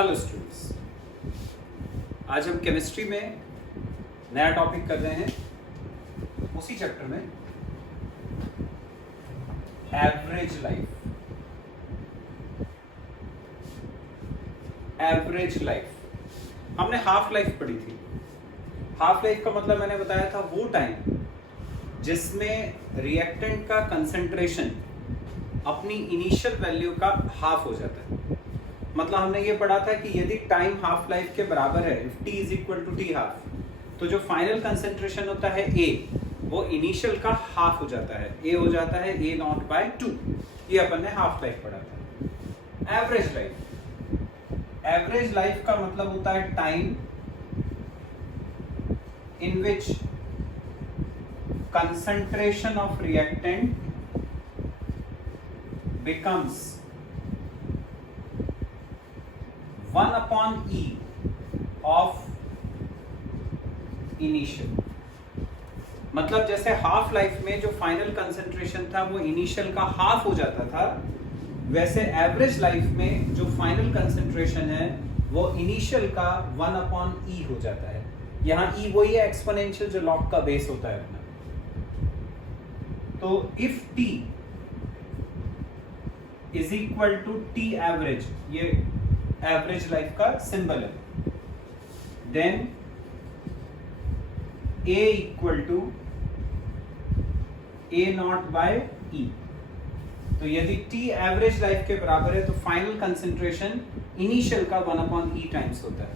Hello students, आज हम chemistry में नया टॉपिक कर रहे हैं। उसी चैप्टर में एवरेज लाइफ। एवरेज लाइफ हमने हाफ लाइफ पढ़ी थी। हाफ लाइफ का मतलब मैंने बताया था वो टाइम जिसमें रिएक्टेंट का कंसंट्रेशन अपनी इनिशियल वैल्यू का हाफ हो जाता है। मतलब हमने ये पढ़ा था कि यदि टाइम हाफ लाइफ के बराबर है, if t is equal to T half, तो जो फाइनल कंसंट्रेशन होता है A, वो इनिशियल का हाफ हो जाता है। A हो जाता है A नॉट बाय 2। ये अपन ने हाफ लाइफ पढ़ा था। एवरेज लाइफ, एवरेज लाइफ का मतलब होता है time in which concentration of reactant becomes 1 upon E of initial। मतलब जैसे हाफ लाइफ में जो फाइनल कंसंट्रेशन था वो इनिशियल का हाफ हो जाता था, वैसे एवरेज लाइफ में जो फाइनल कंसंट्रेशन है वो इनिशियल का 1 अपॉन E हो जाता है। यहाँ E वही है एक्सपोनेंशियल जो लॉग का बेस होता है अपना। तो if t is equal to T average, ये एवरेज लाइफ का सिंबल है, then a equal to a naught by e। तो यदि t एवरेज लाइफ के बराबर है तो फाइनल कंसंट्रेशन इनिशियल का 1 अपॉन e टाइम्स होता है।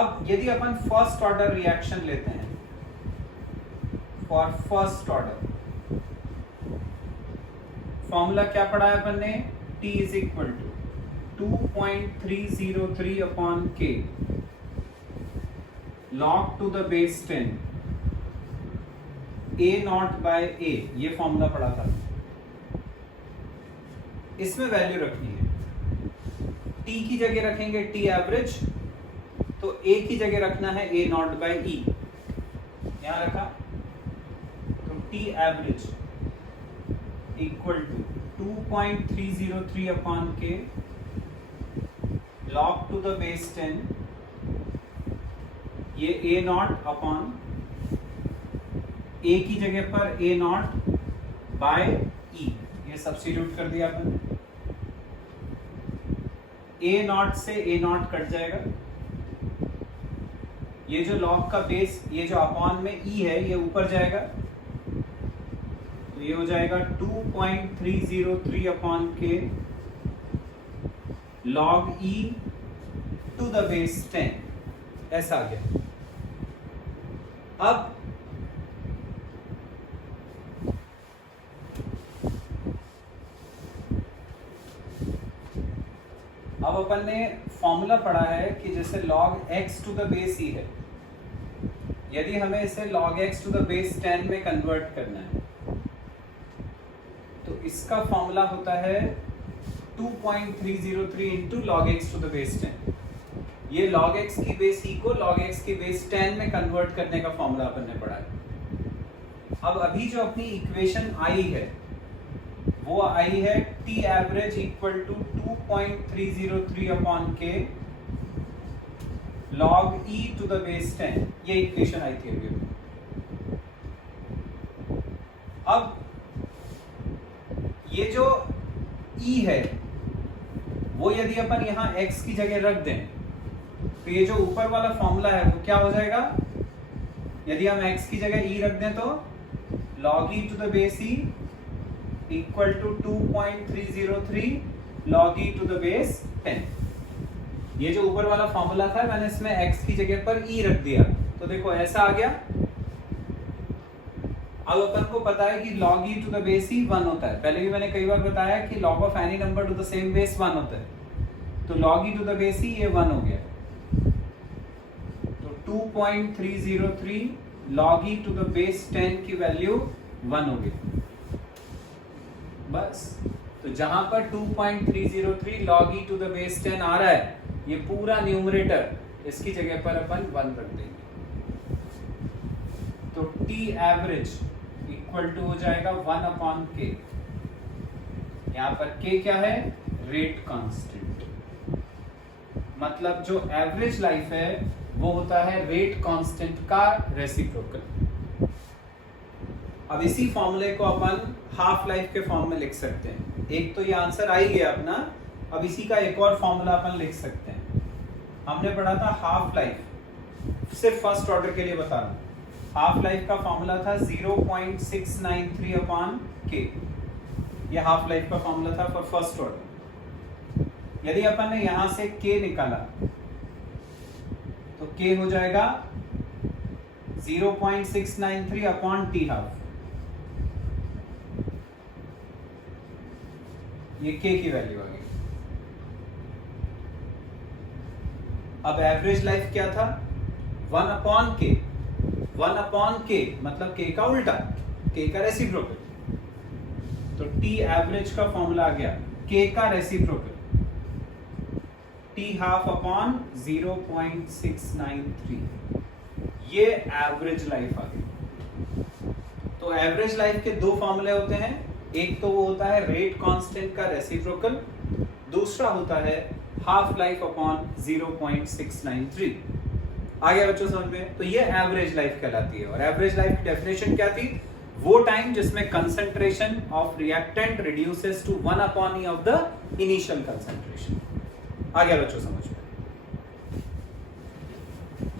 अब यदि अपन फर्स्ट ऑर्डर रिएक्शन लेते हैं, फॉर फर्स्ट ऑर्डर फॉर्मूला क्या पढ़ा है अपन ने? t is equal to 2.303 upon k log to the base 10 a naught by a, ये फॉर्मूला पढ़ा था। इसमें वैल्यू रखनी है। t की जगह रखेंगे t एवरेज, तो a की जगह रखना है a नॉट बाय e। यहां रखा t average equal to 2.303 upon k log to the base 10, ये a नॉट अपॉन a की जगह पर a नॉट बाय e, ये सब्स्टिट्यूट कर दिया अपन। a नॉट से a नॉट कट जाएगा, ये जो लॉग का बेस, ये जो अपॉन में e है ये ऊपर जाएगा, तो ये हो जाएगा 2.303 अपॉन के log e to the base 10, ऐसा आ गया। अब अपन ने फॉर्मूला पढ़ा है कि जैसे log x to the base e है, यदि हमें इसे log x to the base 10 में कन्वर्ट करना है तो इसका फॉर्मूला होता है 2.303 into log x to the base 10। ये log x की बेस e को log x की बेस 10 में कन्वर्ट करने का फॉर्मूला अपन ने पढ़ा है। अब अभी जो अपनी इक्वेशन आई है वो आई है t average equal to 2.303 upon k log e to the base 10, ये इक्वेशन आई थी अभी। अब ये जो E है वो यदि अपन यहां x की जगह रख दें तो ये जो ऊपर वाला फॉर्मूला है वो क्या हो जाएगा? यदि हम x की जगह E रख दें तो log e to the base e equal to 2.303 log e to the base 10। ये जो ऊपर वाला फॉर्मूला था मैंने इसमें x की जगह पर e रख दिया, तो देखो ऐसा आ गया। अब अपन को पता है कि log e to the base e 1 होता है। पहले भी मैंने कई बार बताया कि log of any number to the same base 1 होता है, तो log e to the base e ये 1 हो गया। तो 2.303 log e to the base 10 की वैल्यू 1 हो गई। बस, तो जहां पर 2.303 log e to the base 10 आ रहा है, ये पूरा न्यूमरेटर, इसकी जगह पर अपन 1 रख देंगे। तो t एवरेज इक्वल टू हो जाएगा 1 अपॉन के। यहाँ पर k क्या है? Rate constant. मतलब जो एवरेज लाइफ है वो होता है रेट कांस्टेंट का रेसिप्रोकल। अब इसी फॉर्मूले को अपन हाफ लाइफ के फॉर्म में लिख सकते हैं। एक तो ये आंसर आ ही गया अपना, अब इसी का एक और फॉर्मूला अपन लिख सकते हैं। हमने पढ़ा था हाफ लाइफ, सिर्फ फर्स्ट ऑर्डर के लिए बता रहा हूं। हाफ लाइफ का फॉर्मूला था 0.693 अपॉन के, ये हाफ लाइफ का फॉर्मूला था फॉर फर्स्ट ऑर्डर। यदि अपन ने यहां से के निकाला तो के हो जाएगा 0.693 अपॉन टी हाफ, ये के की वैल्यू आ गई। अब एवरेज लाइफ क्या था, 1 अपॉन के, 1 अपॉन के मतलब के का उल्टा, के का रेसिप्रोकल। तो टी एवरेज का फॉर्मूला आ गया के का रेसिप्रोकल, टी हाफ अपॉन 0.693, ये एवरेज लाइफ आ गई। तो एवरेज लाइफ के दो फॉर्मूले होते हैं, एक तो वो होता है रेट कांस्टेंट का रेसिप्रोकल, दूसरा होता है हाफ लाइफ अपॉन 0.693। आ गया बच्चों समझ में? तो ये एवरेज लाइफ कहलाती है। और एवरेज लाइफ की डेफिनेशन क्या थी, वो टाइम जिसमें concentration of reactant reduces to 1 upon E of the initial concentration. आ गया बच्चों समझ में?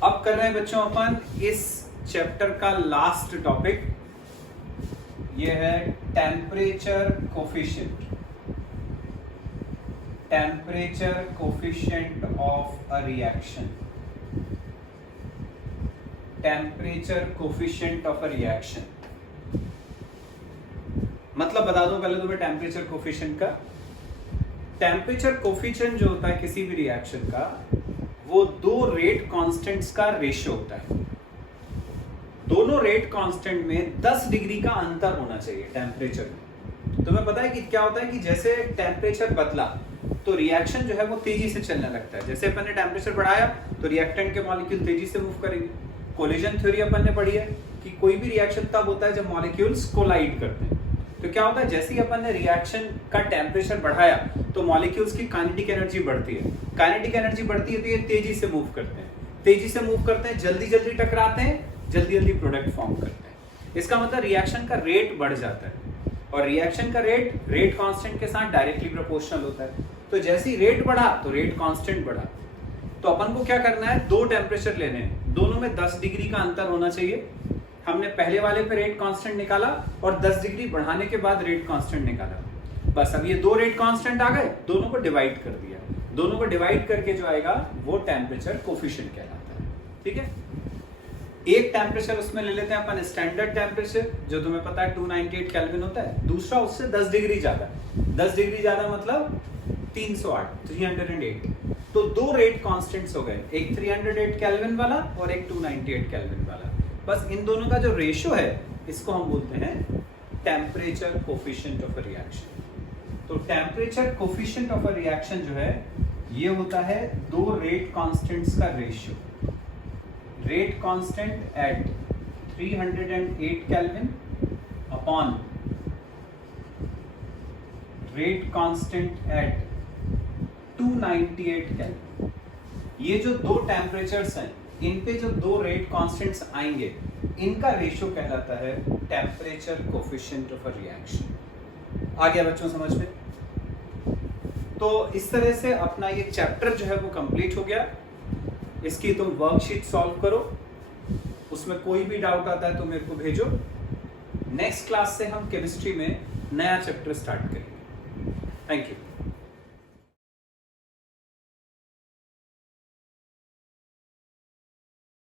अब कर रहे हैं बच्चों अपन इस चैप्टर का लास्ट टॉपिक, ये है temperature coefficient. Temperature coefficient of a reaction. Temperature coefficient of a reaction मतलब बता दो पहले तुम्हें टेम्परेचर कोफिशिएंट का। टेम्परेचर कोफिशिएंट जो होता है किसी भी रिएक्शन का, वो दो रेट कांस्टेंट्स का रेशियो होता है। दोनों रेट कांस्टेंट में 10 डिग्री का अंतर होना चाहिए टेम्परेचर में। तुम्हें पता है कि क्या होता है कि जैसे टेम्परेचर बदला तो रिएक्शन जो है वो तेजी से चलने लगता है। जैसे अपन ने टेम्परेचर बढ़ाया तो रिएक्टेंट के मॉलिक्यूल तेजी से मूव करेंगे। कोलिजन थ्योरी अपन ने पढ़ी है कि कोई भी रिएक्शन तब होता है जब मॉलिक्यूल्स कोलाइड करते हैं। तो क्या होता है, जैसे ही अपन ने रिएक्शन का टेम्परेचर बढ़ाया तो मॉलिक्यूल्स की काइनेटिक एनर्जी बढ़ती है। काइनेटिक एनर्जी बढ़ती है तो ये तेजी से मूव करते हैं, तेजी से मूव करते हैं, जल्दी जल्दी टकराते हैं, जल्दी जल्दी प्रोडक्ट फॉर्म करते हैं। इसका मतलब रिएक्शन का रेट बढ़ जाता है और रिएक्शन का रेट कांस्टेंट के साथ डायरेक्टली प्रोपोर्शनल होता है। तो जैसे ही रेट बढ़ा तो रेट कांस्टेंट बढ़ा। तो अपन को क्या करना है, दो टेम्परेचर लेने हैं, दोनों में 10 डिग्री का अंतर होना चाहिए। हमने पहले वाले पे रेट कांस्टेंट निकाला और 10 डिग्री बढ़ाने के बाद रेट कांस्टेंट निकाला। बस अब ये दो रेट कांस्टेंट आ गए, दोनों को डिवाइड कर दिया। दोनों को डिवाइड करके जो आएगा वो टेम्परेचर कोफिशिएंट कहलाता है। ठीक है, एक टेम्परेचर उसमें ले लेते हैं अपन स्टैंडर्ड टेम्परेचर, जो तुम्हें पता है 298 केल्विन होता है। दूसरा उससे 10 डिग्री ज्यादा, 10 डिग्री ज्यादा मतलब 308। तो दो रेट कांस्टेंट्स हो गए, एक 308 केल्विन वाला और एक 298 केल्विन वाला। बस इन दोनों का जो रेशियो है इसको हम बोलते हैं temperature coefficient of a reaction. तो temperature coefficient of a reaction जो है ये होता है दो रेट कांस्टेंट्स का ratio. Rate constant eight 308 kelvin upon rate constant eight 298 kelvin. ये जो दो टेम्परेचर्स हैं इन पे जो दो रेट कांस्टेंट्स आएंगे इनका रेशियो कहलाता है temperature coefficient of a reaction. आ गया बच्चों समझ में? तो इस तरह से अपना ये चैप्टर जो है वो कंप्लीट हो गया। इसकी तुम वर्कशीट सॉल्व करो, उसमें कोई भी डाउट आता है तो मेरे को भेजो। नेक्स्ट क्लास से हम केमिस्ट्री में नया चैप्टर स्टार्ट करेंगे। Thank you.